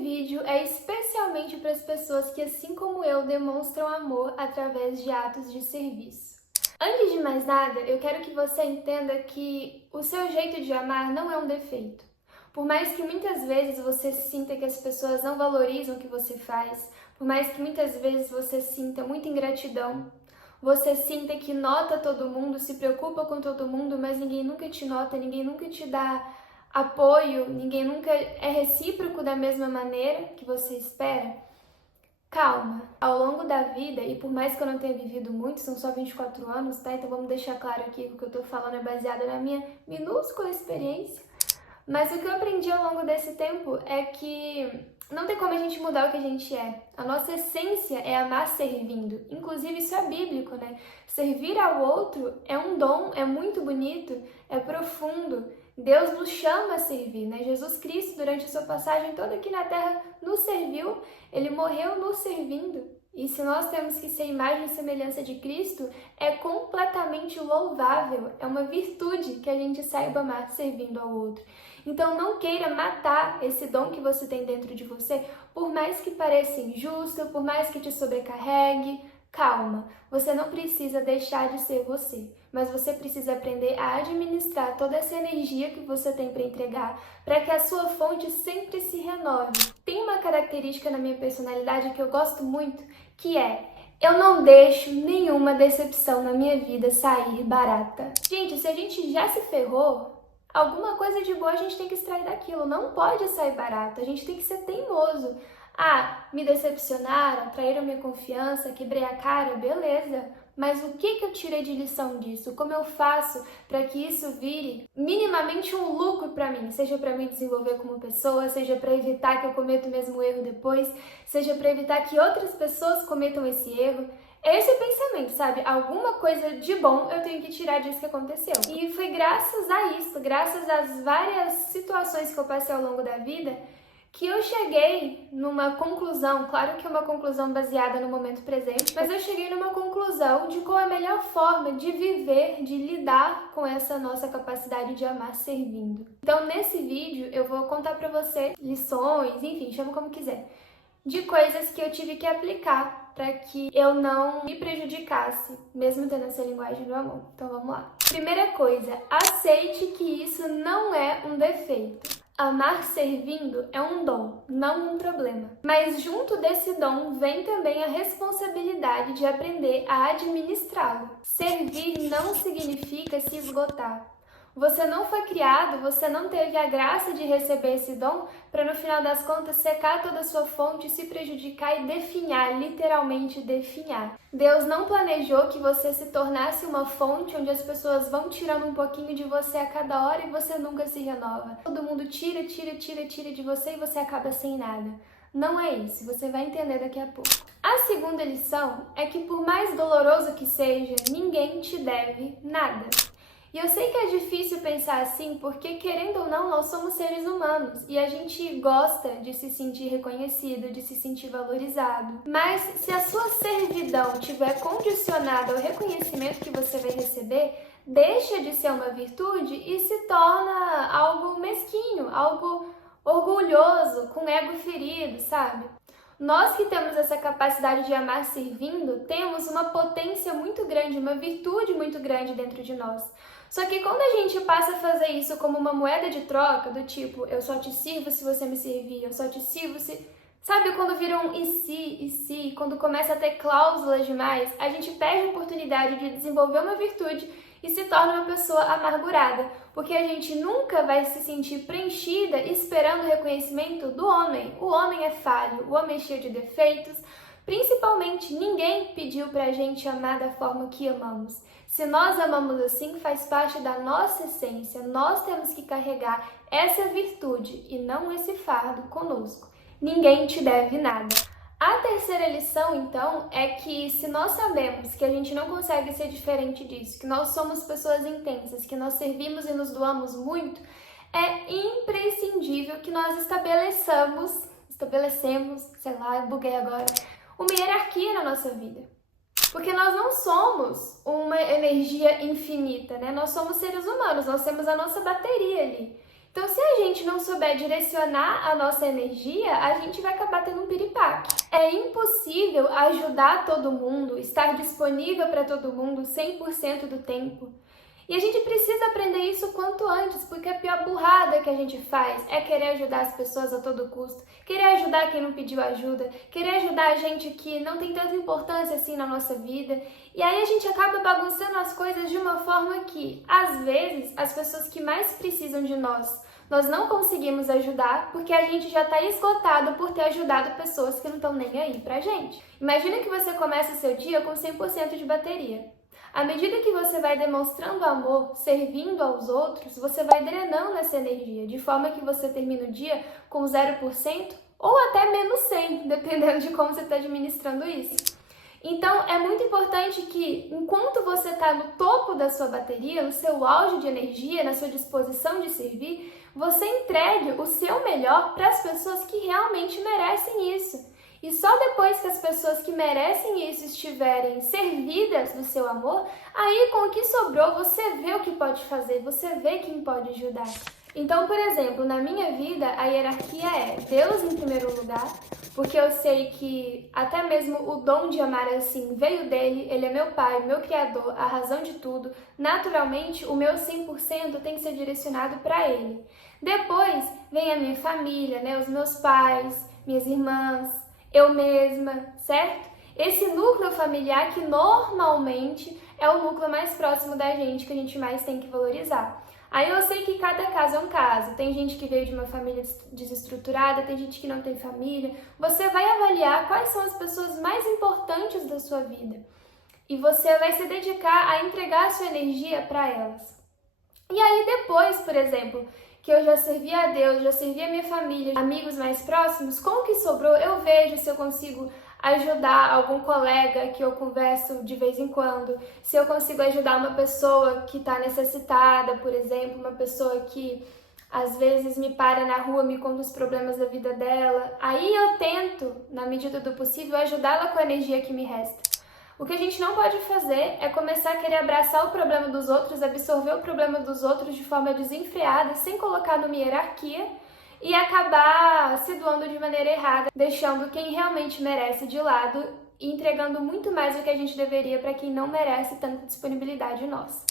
vídeo é especialmente para as pessoas que, assim como eu, demonstram amor através de atos de serviço. Antes de mais nada, eu quero que você entenda que o seu jeito de amar não é um defeito. Por mais que muitas vezes você sinta que as pessoas não valorizam o que você faz, por mais que muitas vezes você sinta muita ingratidão, você sinta que nota todo mundo, se preocupa com todo mundo, mas ninguém nunca te nota, ninguém nunca te dá apoio, ninguém nunca é recíproco da mesma maneira que você espera. Calma, ao longo da vida, e por mais que eu não tenha vivido muito, são só 24 anos, tá? Então vamos deixar claro aqui que o que eu tô falando é baseado na minha minúscula experiência. Mas o que eu aprendi ao longo desse tempo é que não tem como a gente mudar o que a gente é. A nossa essência é amar servindo. Inclusive, isso é bíblico, né? Servir ao outro é um dom, é muito bonito, é profundo. Deus nos chama a servir, né? Jesus Cristo, durante a sua passagem toda aqui na Terra, nos serviu. Ele morreu nos servindo. E se nós temos que ser imagem e semelhança de Cristo, é completamente louvável. É uma virtude que a gente saiba amar servindo ao outro. Então não queira matar esse dom que você tem dentro de você, por mais que pareça injusto, por mais que te sobrecarregue. Calma, você não precisa deixar de ser você, mas você precisa aprender a administrar toda essa energia que você tem para entregar, para que a sua fonte sempre se renove. Tem uma característica na minha personalidade que eu gosto muito, que é: eu não deixo nenhuma decepção na minha vida sair barata. Gente, se a gente já se ferrou, alguma coisa de boa a gente tem que extrair daquilo, não pode sair barato, a gente tem que ser teimoso. Ah, me decepcionaram, traíram minha confiança, quebrei a cara, beleza. Mas o que eu tirei de lição disso? Como eu faço para que isso vire minimamente um lucro para mim? Seja para me desenvolver como pessoa, seja para evitar que eu cometa o mesmo erro depois, seja para evitar que outras pessoas cometam esse erro. Esse é o pensamento, sabe? Alguma coisa de bom eu tenho que tirar disso que aconteceu. E foi graças a isso, graças às várias situações que eu passei ao longo da vida, que eu cheguei numa conclusão, claro que é uma conclusão baseada no momento presente, mas eu cheguei numa conclusão de qual é a melhor forma de viver, de lidar com essa nossa capacidade de amar servindo. Então, nesse vídeo, eu vou contar pra você lições, enfim, chama como quiser, de coisas que eu tive que aplicar para que eu não me prejudicasse, mesmo tendo essa linguagem do amor. Então, vamos lá. Primeira coisa, aceite que isso não é um defeito. Amar servindo é um dom, não um problema. Mas junto desse dom vem também a responsabilidade de aprender a administrá-lo. Servir não significa se esgotar. Você não foi criado, você não teve a graça de receber esse dom para no final das contas secar toda a sua fonte, se prejudicar e definhar, literalmente definhar. Deus não planejou que você se tornasse uma fonte onde as pessoas vão tirando um pouquinho de você a cada hora e você nunca se renova. Todo mundo tira de você e você acaba sem nada. Não é isso, você vai entender daqui a pouco. A segunda lição é que por mais doloroso que seja, ninguém te deve nada. E eu sei que é difícil pensar assim, porque querendo ou não, nós somos seres humanos e a gente gosta de se sentir reconhecido, de se sentir valorizado. Mas se a sua servidão estiver condicionada ao reconhecimento que você vai receber, deixa de ser uma virtude e se torna algo mesquinho, algo orgulhoso, com ego ferido, sabe? Nós que temos essa capacidade de amar servindo, temos uma potência muito grande, uma virtude muito grande dentro de nós. Só que quando a gente passa a fazer isso como uma moeda de troca, do tipo, eu só te sirvo se você me servir, eu só te sirvo se... Sabe quando vira um e se, quando começa a ter cláusulas demais, a gente perde a oportunidade de desenvolver uma virtude e se torna uma pessoa amargurada, porque a gente nunca vai se sentir preenchida esperando o reconhecimento do homem. O homem é falho, o homem é cheio de defeitos, principalmente ninguém pediu pra gente amar da forma que amamos. Se nós amamos assim, faz parte da nossa essência, nós temos que carregar essa virtude e não esse fardo conosco. Ninguém te deve nada. A terceira lição, então, é que se nós sabemos que a gente não consegue ser diferente disso, que nós somos pessoas intensas, que nós servimos e nos doamos muito, é imprescindível que nós estabelecemos, sei lá, eu buguei agora, uma hierarquia na nossa vida. Porque nós não somos uma energia infinita, né? Nós somos seres humanos, nós temos a nossa bateria ali. Então, se a gente não souber direcionar a nossa energia, a gente vai acabar tendo um piripaque. É impossível ajudar todo mundo, estar disponível para todo mundo 100% do tempo. E a gente precisa aprender isso quanto antes, porque a pior burrada que a gente faz é querer ajudar as pessoas a todo custo, querer ajudar quem não pediu ajuda, querer ajudar a gente que não tem tanta importância assim na nossa vida. E aí a gente acaba bagunçando as coisas de uma forma que, às vezes, as pessoas que mais precisam de nós não conseguimos ajudar porque a gente já está esgotado por ter ajudado pessoas que não estão nem aí pra gente. Imagina que você começa o seu dia com 100% de bateria. À medida que você vai demonstrando amor, servindo aos outros, você vai drenando essa energia, de forma que você termina o dia com 0% ou até menos 100%, dependendo de como você está administrando isso. Então, é muito importante que, enquanto você está no topo da sua bateria, no seu auge de energia, na sua disposição de servir, você entregue o seu melhor para as pessoas que realmente merecem isso. E só depois que as pessoas que merecem isso estiverem servidas do seu amor, aí com o que sobrou você vê o que pode fazer, você vê quem pode ajudar. Então, por exemplo, na minha vida a hierarquia é Deus em primeiro lugar, porque eu sei que até mesmo o dom de amar assim veio dele, ele é meu pai, meu criador, a razão de tudo. Naturalmente, o meu 100% tem que ser direcionado para ele. Depois vem a minha família, né, os meus pais, minhas irmãs, eu mesma, certo? Esse núcleo familiar que normalmente é o núcleo mais próximo da gente, que a gente mais tem que valorizar. Aí eu sei que cada caso é um caso. Tem gente que veio de uma família desestruturada, tem gente que não tem família. Você vai avaliar quais são as pessoas mais importantes da sua vida. E você vai se dedicar a entregar a sua energia para elas. E aí depois, por exemplo, que eu já servi a Deus, já servi a minha família, amigos mais próximos, com o que sobrou eu vejo se eu consigo ajudar algum colega que eu converso de vez em quando, se eu consigo ajudar uma pessoa que está necessitada, por exemplo, uma pessoa que às vezes me para na rua, me conta os problemas da vida dela, aí eu tento, na medida do possível, ajudá-la com a energia que me resta. O que a gente não pode fazer é começar a querer abraçar o problema dos outros, absorver o problema dos outros de forma desenfreada, sem colocar numa hierarquia e acabar se doando de maneira errada, deixando quem realmente merece de lado e entregando muito mais do que a gente deveria para quem não merece tanta disponibilidade nossa.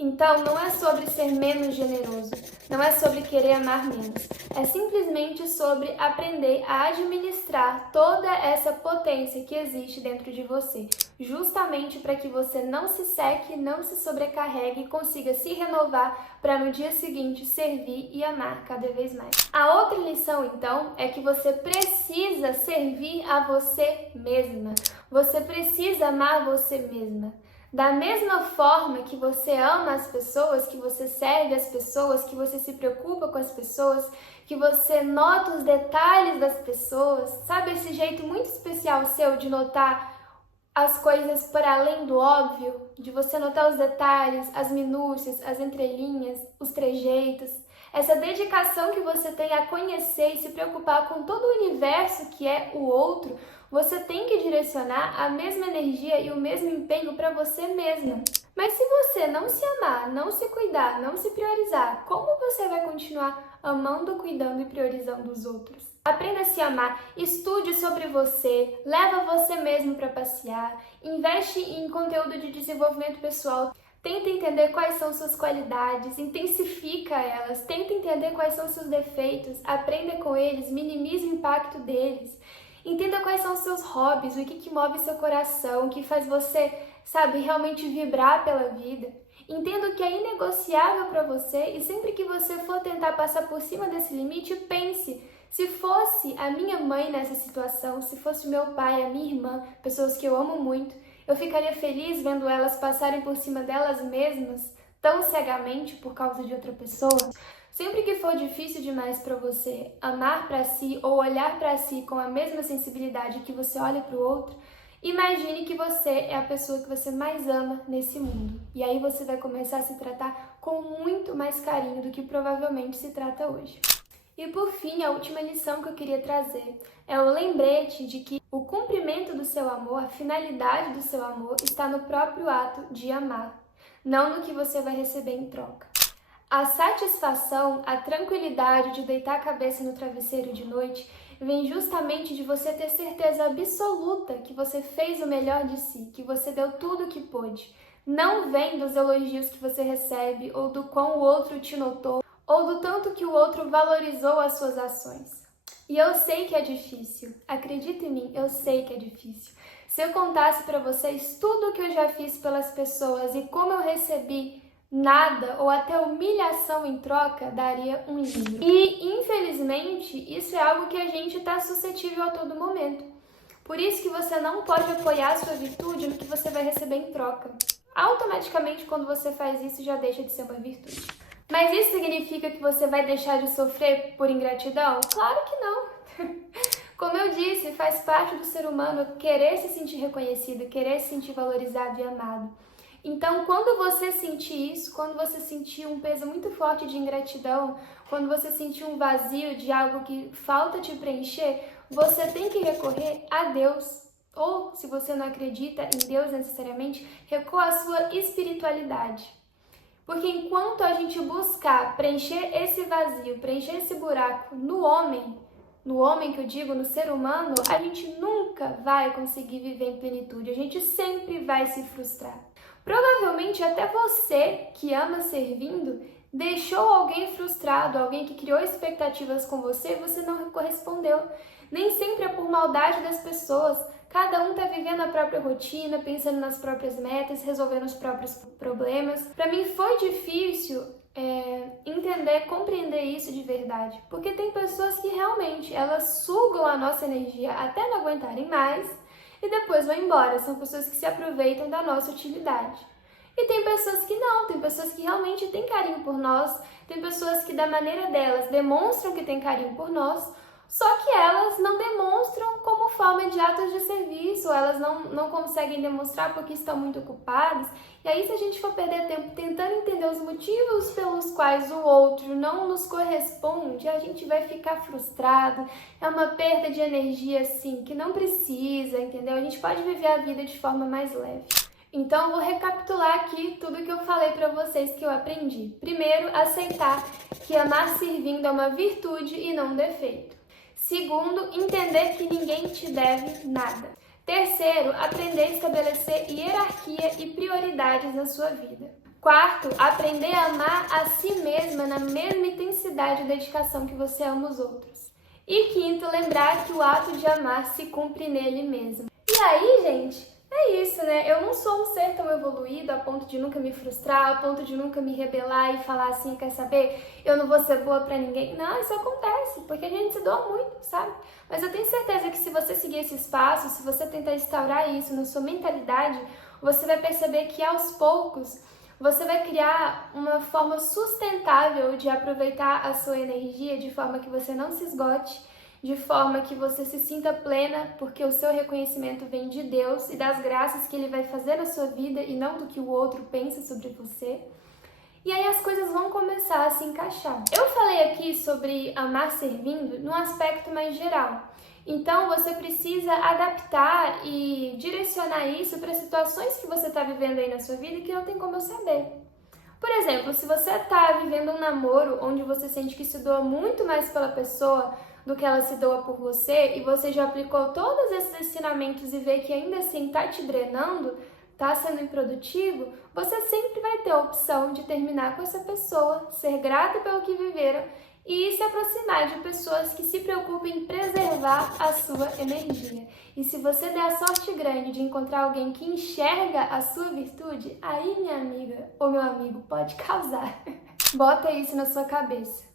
Então, não é sobre ser menos generoso, não é sobre querer amar menos, é simplesmente sobre aprender a administrar toda essa potência que existe dentro de você, justamente para que você não se seque, não se sobrecarregue e consiga se renovar para no dia seguinte servir e amar cada vez mais. A outra lição, então, é que você precisa servir a você mesma, você precisa amar você mesma. Da mesma forma que você ama as pessoas, que você serve as pessoas, que você se preocupa com as pessoas, que você nota os detalhes das pessoas, sabe esse jeito muito especial seu de notar as coisas para além do óbvio, de você notar os detalhes, as minúcias, as entrelinhas, os trejeitos, essa dedicação que você tem a conhecer e se preocupar com todo o universo que é o outro, você tem que direcionar a mesma energia e o mesmo empenho para você mesma. Mas se você não se amar, não se cuidar, não se priorizar, como você vai continuar amando, cuidando e priorizando os outros? Aprenda a se amar, estude sobre você, leva você mesmo para passear, investe em conteúdo de desenvolvimento pessoal. Tenta entender quais são suas qualidades, intensifica elas, tenta entender quais são seus defeitos, aprenda com eles, minimize o impacto deles. Entenda quais são os seus hobbies, o que move seu coração, o que faz você, sabe, realmente vibrar pela vida. Entenda o que é inegociável para você e sempre que você for tentar passar por cima desse limite, pense, se fosse a minha mãe nessa situação, se fosse o meu pai, a minha irmã, pessoas que eu amo muito, eu ficaria feliz vendo elas passarem por cima delas mesmas tão cegamente por causa de outra pessoa? Sempre que for difícil demais para você amar para si ou olhar para si com a mesma sensibilidade que você olha para o outro, imagine que você é a pessoa que você mais ama nesse mundo. E aí você vai começar a se tratar com muito mais carinho do que provavelmente se trata hoje. E por fim, a última lição que eu queria trazer é o lembrete de que o cumprimento do seu amor, a finalidade do seu amor, está no próprio ato de amar, não no que você vai receber em troca. A satisfação, a tranquilidade de deitar a cabeça no travesseiro de noite vem justamente de você ter certeza absoluta que você fez o melhor de si, que você deu tudo o que pôde. Não vem dos elogios que você recebe ou do quão o outro te notou ou do tanto que o outro valorizou as suas ações. E eu sei que é difícil, acredita em mim, eu sei que é difícil. Se eu contasse para vocês tudo o que eu já fiz pelas pessoas e como eu recebi nada ou até humilhação em troca, daria um livro. E, infelizmente, isso é algo que a gente está suscetível a todo momento. Por isso que você não pode apoiar a sua virtude no que você vai receber em troca. Automaticamente, quando você faz isso, já deixa de ser uma virtude. Mas isso significa que você vai deixar de sofrer por ingratidão? Claro que não! Como eu disse, faz parte do ser humano querer se sentir reconhecido, querer se sentir valorizado e amado. Então, quando você sentir isso, quando você sentir um peso muito forte de ingratidão, quando você sentir um vazio de algo que falta te preencher, você tem que recorrer a Deus. Ou, se você não acredita em Deus necessariamente, recorra à sua espiritualidade. Porque enquanto a gente buscar preencher esse vazio, preencher esse buraco no homem que eu digo, no ser humano, a gente nunca vai conseguir viver em plenitude, a gente sempre vai se frustrar. Provavelmente até você que ama servindo deixou alguém frustrado, alguém que criou expectativas com você e você não correspondeu. Nem sempre é por maldade das pessoas. Cada um tá vivendo a própria rotina, pensando nas próprias metas, resolvendo os próprios problemas. Para mim foi difícil entender, compreender isso de verdade, porque tem pessoas que realmente elas sugam a nossa energia até não aguentarem mais e depois vão embora. São pessoas que se aproveitam da nossa utilidade. E tem pessoas que não, tem pessoas que realmente têm carinho por nós, tem pessoas que da maneira delas demonstram que têm carinho por nós, só que elas não demonstram como forma de atos de serviço, elas não conseguem demonstrar porque estão muito ocupadas. E aí, se a gente for perder tempo tentando entender os motivos pelos quais o outro não nos corresponde, a gente vai ficar frustrado. É uma perda de energia, assim, que não precisa, entendeu? A gente pode viver a vida de forma mais leve. Então, eu vou recapitular aqui tudo que eu falei para vocês que eu aprendi. Primeiro, aceitar que amar servindo é uma virtude e não um defeito. Segundo, entender que ninguém te deve nada. Terceiro, aprender a estabelecer hierarquia e prioridades na sua vida. Quarto, aprender a amar a si mesma na mesma intensidade e dedicação que você ama os outros. E quinto, lembrar que o ato de amar se cumpre nele mesmo. E aí, gente, é isso, né? Eu não sou um ser tão evoluído a ponto de nunca me frustrar, a ponto de nunca me rebelar e falar assim, quer saber? Eu não vou ser boa pra ninguém. Não, isso acontece, porque a gente se doa muito, sabe? Mas eu tenho certeza que se você seguir esses passos, se você tentar instaurar isso na sua mentalidade, você vai perceber que aos poucos você vai criar uma forma sustentável de aproveitar a sua energia de forma que você não se esgote, de forma que você se sinta plena, porque o seu reconhecimento vem de Deus e das graças que Ele vai fazer na sua vida e não do que o outro pensa sobre você. E aí as coisas vão começar a se encaixar. Eu falei aqui sobre amar servindo num aspecto mais geral. Então você precisa adaptar e direcionar isso para situações que você está vivendo aí na sua vida e que não tem como eu saber. Por exemplo, se você está vivendo um namoro onde você sente que se doa muito mais pela pessoa do que ela se doa por você e você já aplicou todos esses ensinamentos e vê que ainda assim está te drenando, está sendo improdutivo, você sempre vai ter a opção de terminar com essa pessoa, ser grata pelo que viveram e se aproximar de pessoas que se preocupem em preservar a sua energia. E se você der a sorte grande de encontrar alguém que enxerga a sua virtude, aí, minha amiga ou meu amigo, pode casar. Bota isso na sua cabeça.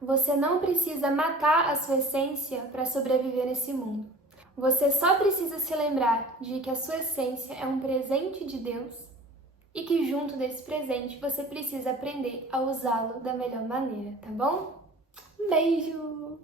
Você não precisa matar a sua essência para sobreviver nesse mundo. Você só precisa se lembrar de que a sua essência é um presente de Deus e que junto desse presente você precisa aprender a usá-lo da melhor maneira, tá bom? Um beijo!